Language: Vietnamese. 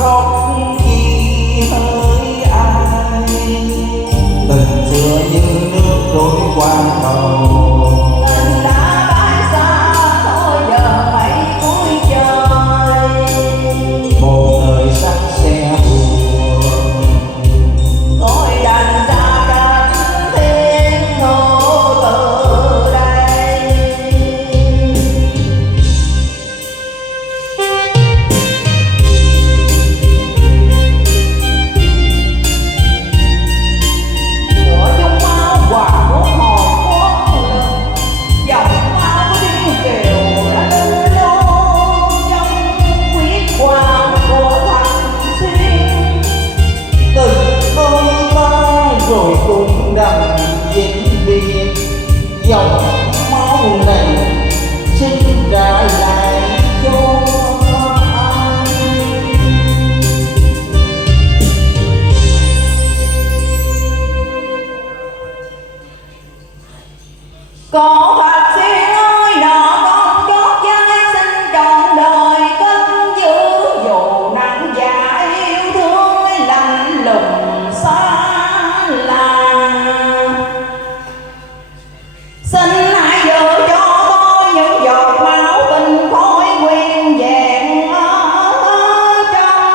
khóc chi hỡi ai, tình xưa như nước trôi qua cầu. Tình đã bay xa thôi giờ mây cuối trời, Một đời sắc xe buồn tôi đành xa cách thiên thu từ đây. Nửa chung máu hòa một hồi cuốn lực, dòng máu thiên kiều đã lên lối trong quyết quang của thành xuyên. tình đôi ta rồi cũng đành vĩnh biệt, dòng máu này xin trả lại cho ai. Cổ Phật xuyên ơi nợ con chót vái xin trọn đời cất giữ, dù nặng dạ yêu thương lạnh lùng xa lạ. Xin hãy giữ cho tôi những giọt máu tình khói nguyên vẹn ở trong